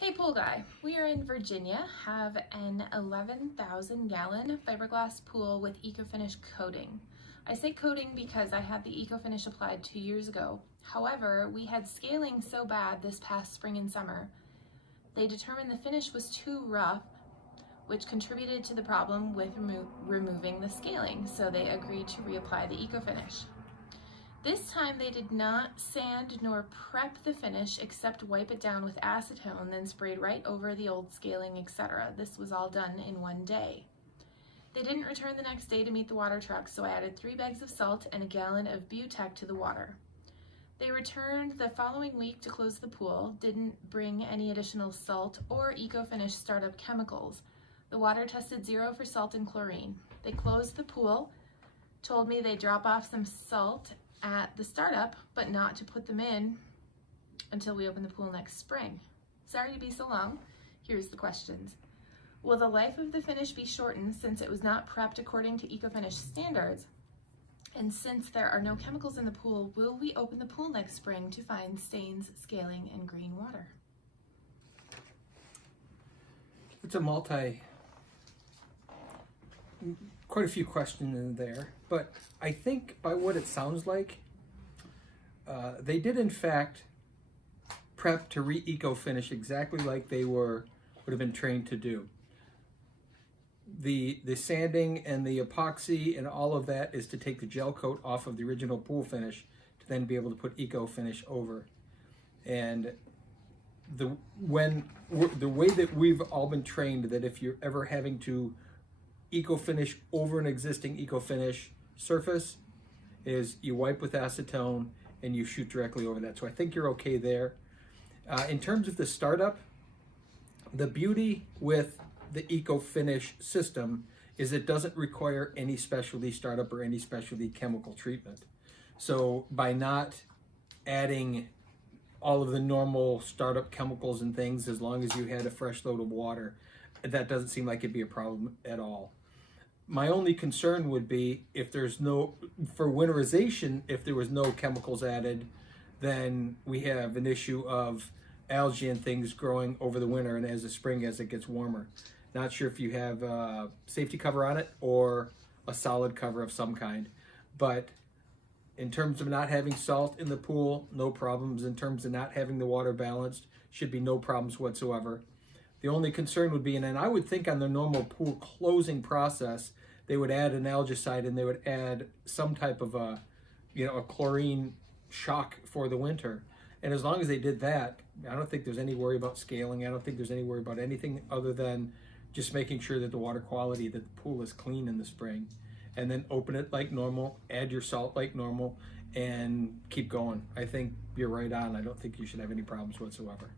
Hey pool guy, we are in Virginia, have an 11,000 gallon fiberglass pool with ecoFinish coating. I say coating because I had the ecoFinish applied 2 years ago. However, we had scaling so bad this past spring and summer, they determined the finish was too rough, which contributed to the problem with removing the scaling, so they agreed to reapply the ecoFinish. This time they did not sand nor prep the finish except wipe it down with acetone, then sprayed right over the old scaling, etc. This was all done in one day. They didn't return the next day to meet the water truck, so I added 3 bags of salt and a gallon of Butec to the water. They returned the following week to close the pool, didn't bring any additional salt or ecoFinish startup chemicals. The water tested 0 for salt and chlorine. They closed the pool, told me they'd drop off some salt at the startup, but not to put them in until we open the pool next spring. Sorry to be so long. Here's the questions. Will the life of the finish be shortened since it was not prepped according to ecoFinish standards? And since there are no chemicals in the pool, will we open the pool next spring to find stains, scaling, and green water? It's a quite a few questions in there, but I think by what it sounds like, they did in fact prep to eco-finish exactly like they would have been trained to do. The sanding and the epoxy and all of that is to take the gel coat off of the original pool finish to then be able to put eco-finish over. And the way that we've all been trained, that if you're ever having to eco-finish over an existing eco-finish surface, is you wipe with acetone and you shoot directly over that. So I think you're okay there. In terms of the startup, the beauty with the eco-finish system is it doesn't require any specialty startup or any specialty chemical treatment. So by not adding all of the normal startup chemicals and things, as long as you had a fresh load of water, that doesn't seem like it'd be a problem at all. My only concern would be if there's for winterization, if there was no chemicals added, then we have an issue of algae and things growing over the winter and as the spring, as it gets warmer. Not sure if you have a safety cover on it or a solid cover of some kind, but in terms of not having salt in the pool, no problems. In terms of not having the water balanced, should be no problems whatsoever. The only concern would be, and I would think on the normal pool closing process, they would add an algicide and they would add some type of a chlorine shock for the winter. And as long as they did that, I don't think there's any worry about scaling. I don't think there's any worry about anything other than just making sure that the water quality, that the pool is clean in the spring. And then open it like normal, add your salt like normal, and keep going. I think you're right on. I don't think you should have any problems whatsoever.